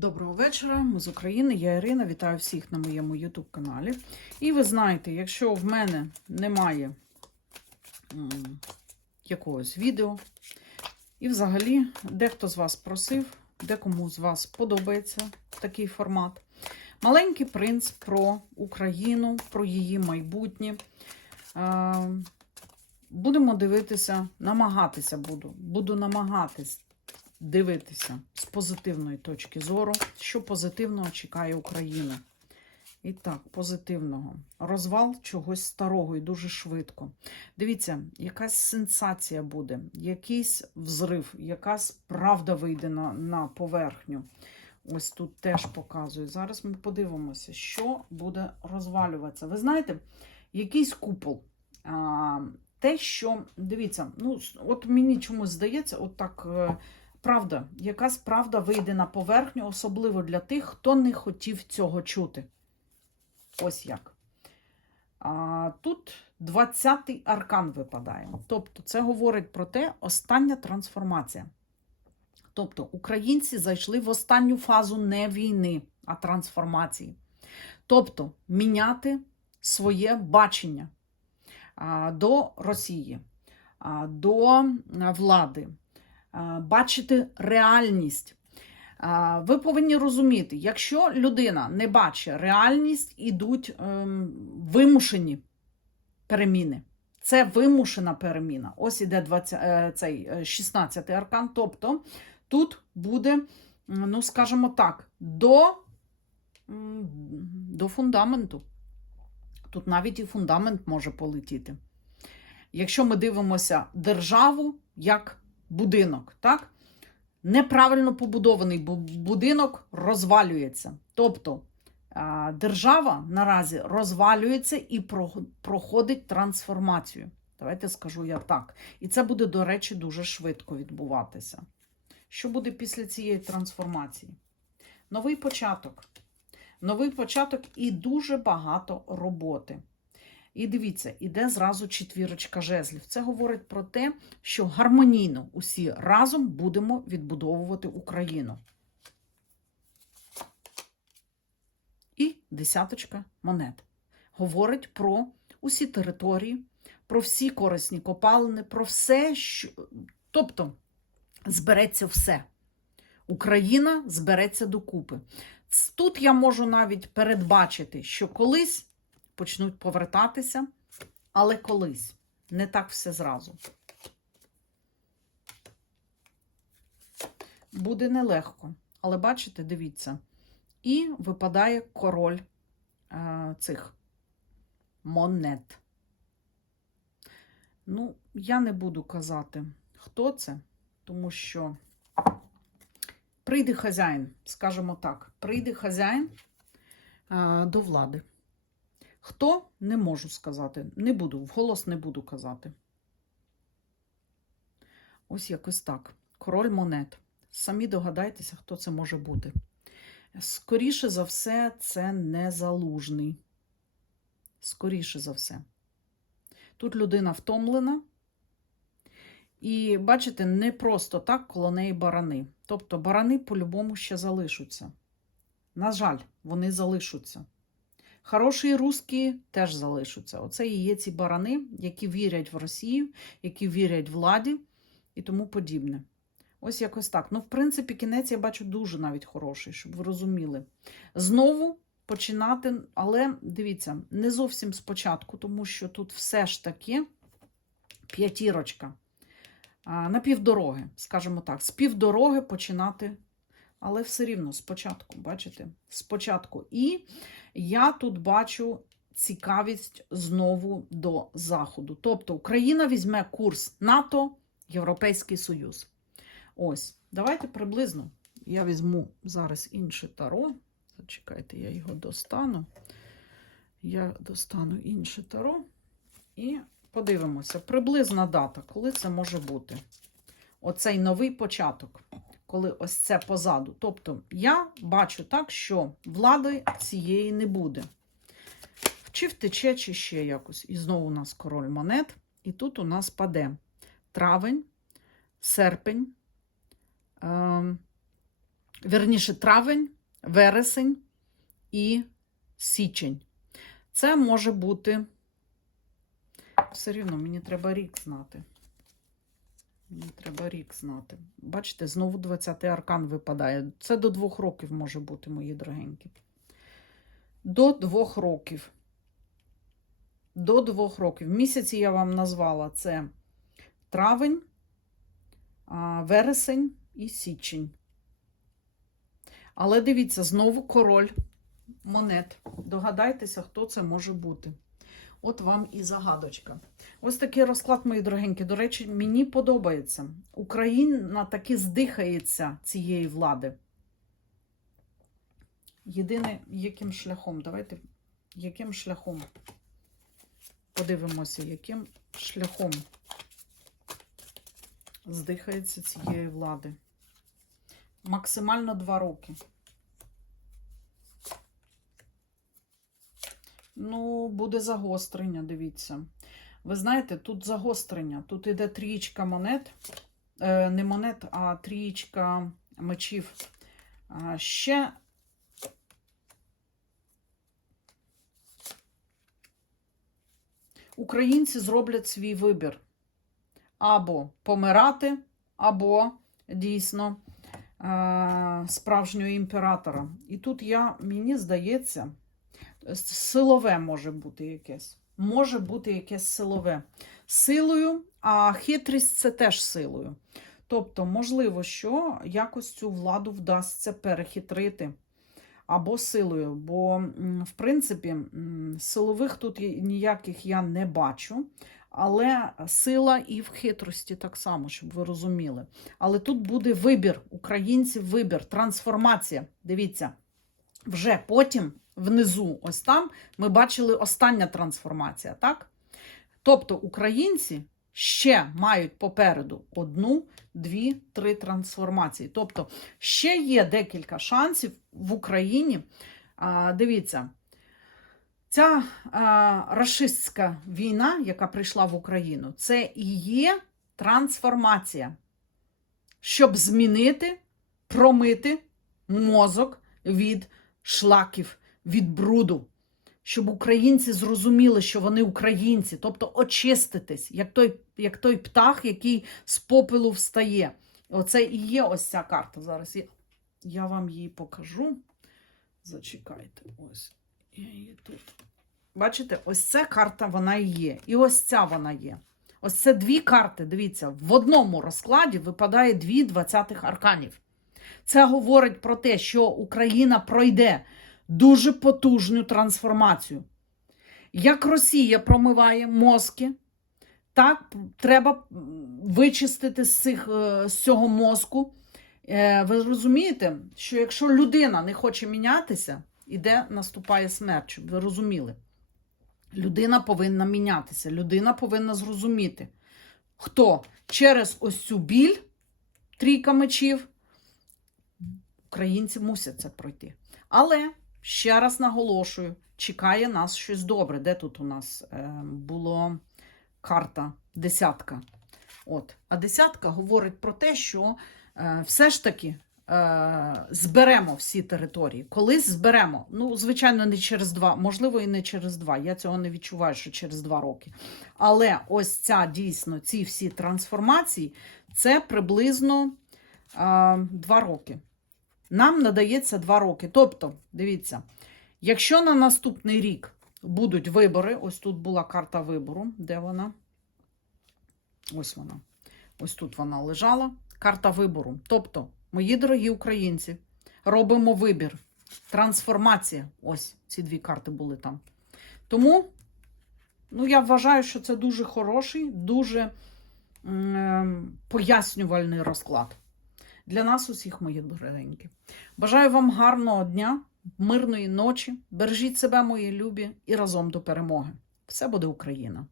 Доброго вечора, ми з України, я Ірина. Вітаю всіх на моєму YouTube каналі. І ви знаєте, якщо в мене немає м, якогось відео, і взагалі дехто з вас просив, декому з вас подобається такий формат. Маленький принц про Україну, про її майбутнє. Будемо дивитися, намагатися буду. Буду намагатись дивитися з позитивної точки зору, що позитивного чекає Україна. І так, позитивного. Розвал чогось старого і дуже швидко. Дивіться, якась сенсація буде, якийсь взрив, якась правда вийде на, на поверхню. Ось тут теж показую. Зараз ми подивимося, що буде розвалюватися. Ви знаєте, якийсь купол. А, те, що, дивіться, ну, от мені чомусь здається, от так. Правда, якась правда вийде на поверхню, особливо для тих, хто не хотів цього чути. Ось як. А, тут 20-й аркан випадає. Тобто, це говорить про те, остання трансформація. Тобто, українці зайшли в останню фазу не війни, а трансформації. Тобто, міняти своє бачення до Росії, до влади бачити реальність. Ви повинні розуміти, якщо людина не бачить реальність, ідуть ем, вимушені переміни. Це вимушена переміна. Ось іде 20, е, цей 16 аркан. Тобто тут буде, ну скажімо так, до, до фундаменту. Тут навіть і фундамент може полетіти. Якщо ми дивимося державу як будинок, так? Неправильно побудований бу- будинок розвалюється. Тобто держава наразі розвалюється і проходить трансформацію. Давайте скажу я так. І це буде, до речі, дуже швидко відбуватися. Що буде після цієї трансформації? Новий початок. Новий початок і дуже багато роботи. І дивіться, іде зразу четвірочка жезлів. Це говорить про те, що гармонійно усі разом будемо відбудовувати Україну. І десяточка монет. Говорить про усі території, про всі корисні копалини, про все, що. Тобто збереться все. Україна збереться докупи. Тут я можу навіть передбачити, що колись почнуть повертатися, але колись. Не так все зразу. Буде нелегко. Але бачите, дивіться. І випадає король е, цих монет. Ну, я не буду казати, хто це, тому що прийде хазяїн, скажімо так, прийде хазяїн е, до влади. Хто не можу сказати, не буду, вголос не буду казати. Ось якось так. Король монет. Самі догадайтеся, хто це може бути. Скоріше за все, це не залужний. Скоріше за все. Тут людина втомлена. І бачите, не просто так коло неї барани. Тобто барани по-любому ще залишаться. На жаль, вони залишаться. Хороші русські теж залишаться. Оце і є ці барани, які вірять в Росію, які вірять владі і тому подібне. Ось якось так. Ну, в принципі, кінець я бачу дуже навіть хороший, щоб ви розуміли. Знову починати, але дивіться, не зовсім спочатку, тому що тут все ж таки п'ятірочка. На півдороги, скажімо так, з півдороги починати, але все рівно спочатку, бачите? Спочатку. І я тут бачу цікавість знову до Заходу. Тобто Україна візьме курс НАТО, Європейський Союз. Ось, давайте приблизно. Я візьму зараз інше таро. Зачекайте, я його достану. Я достану інше таро і подивимося. Приблизна дата, коли це може бути. Оцей новий початок, коли ось це позаду. Тобто, я бачу так, що влади цієї не буде. Чи втече, чи ще якось. І знову у нас король монет. І тут у нас паде травень, серпень, ем, Верніше, травень, вересень і січень. Це може бути. Все рівно мені треба рік знати. Треба рік знати. Бачите, знову 20-й аркан випадає. Це до двох років може бути, мої дорогенькі. До двох років. До двох років. Місяці я вам назвала це травень, вересень і січень. Але дивіться, знову король монет. Догадайтеся, хто це може бути. От вам і загадочка. Ось такий розклад, мої дорогенькі. До речі, мені подобається. Україна таки здихається цієї влади. Єдине, яким шляхом? Давайте, яким шляхом? Подивимося, яким шляхом здихається цієї влади. Максимально два роки. Ну, буде загострення, дивіться. Ви знаєте, тут загострення. Тут іде трієчка монет. Е, не монет, а трієчка мечів. Ще українці зроблять свій вибір. Або помирати, або дійсно е, справжнього імператора. І тут я, мені здається, силове може бути якесь. Може бути якесь силове. Силою, а хитрість це теж силою. Тобто, можливо, що якось цю владу вдасться перехитрити або силою. Бо, в принципі, силових тут ніяких я не бачу. Але сила і в хитрості так само, щоб ви розуміли. Але тут буде вибір українців, вибір, трансформація. Дивіться, вже потім внизу, ось там, ми бачили остання трансформація, так? Тобто українці ще мають попереду одну, дві, три трансформації. Тобто ще є декілька шансів в Україні. А, дивіться, ця а, рашистська війна, яка прийшла в Україну, це і є трансформація, щоб змінити, промити мозок від шлаків, від бруду. Щоб українці зрозуміли, що вони українці, тобто очиститись, як той, як той птах, який з попелу встає. Оце і є ось ця карта. Зараз я, я вам її покажу. Зачекайте, ось. Я її тут. Бачите, ось ця карта вона і є. І ось ця вона є. Ось це дві карти. Дивіться, в одному розкладі випадає дві двадцятих арканів. Це говорить про те, що Україна пройде дуже потужну трансформацію. Як Росія промиває мозки, так треба вичистити з, цих, е, з цього мозку. Е, Ви розумієте, що якщо людина не хоче мінятися, іде наступає смерть, ви розуміли. Людина повинна мінятися, людина повинна зрозуміти, хто через ось цю біль, трійка мечів, українці мусять це пройти. Але ще раз наголошую, чекає нас щось добре. Де тут у нас е, було карта десятка? От. А десятка говорить про те, що е, все ж таки е, зберемо всі території. Колись зберемо. Ну, звичайно, не через два, можливо, і не через два. Я цього не відчуваю, що через два роки. Але ось ця дійсно, ці всі трансформації, це приблизно е, два роки. Нам надається два роки. Тобто, дивіться, якщо на наступний рік будуть вибори, ось тут була карта вибору, де вона? Ось вона. Ось тут вона лежала. Карта вибору. Тобто, мої дорогі українці, робимо вибір. Трансформація. Ось ці дві карти були там. Тому, ну, я вважаю, що це дуже хороший, дуже м, пояснювальний розклад. Для нас усіх, мої дорогенькі. Бажаю вам гарного дня, мирної ночі. Бережіть себе, мої любі, і разом до перемоги. Все буде Україна!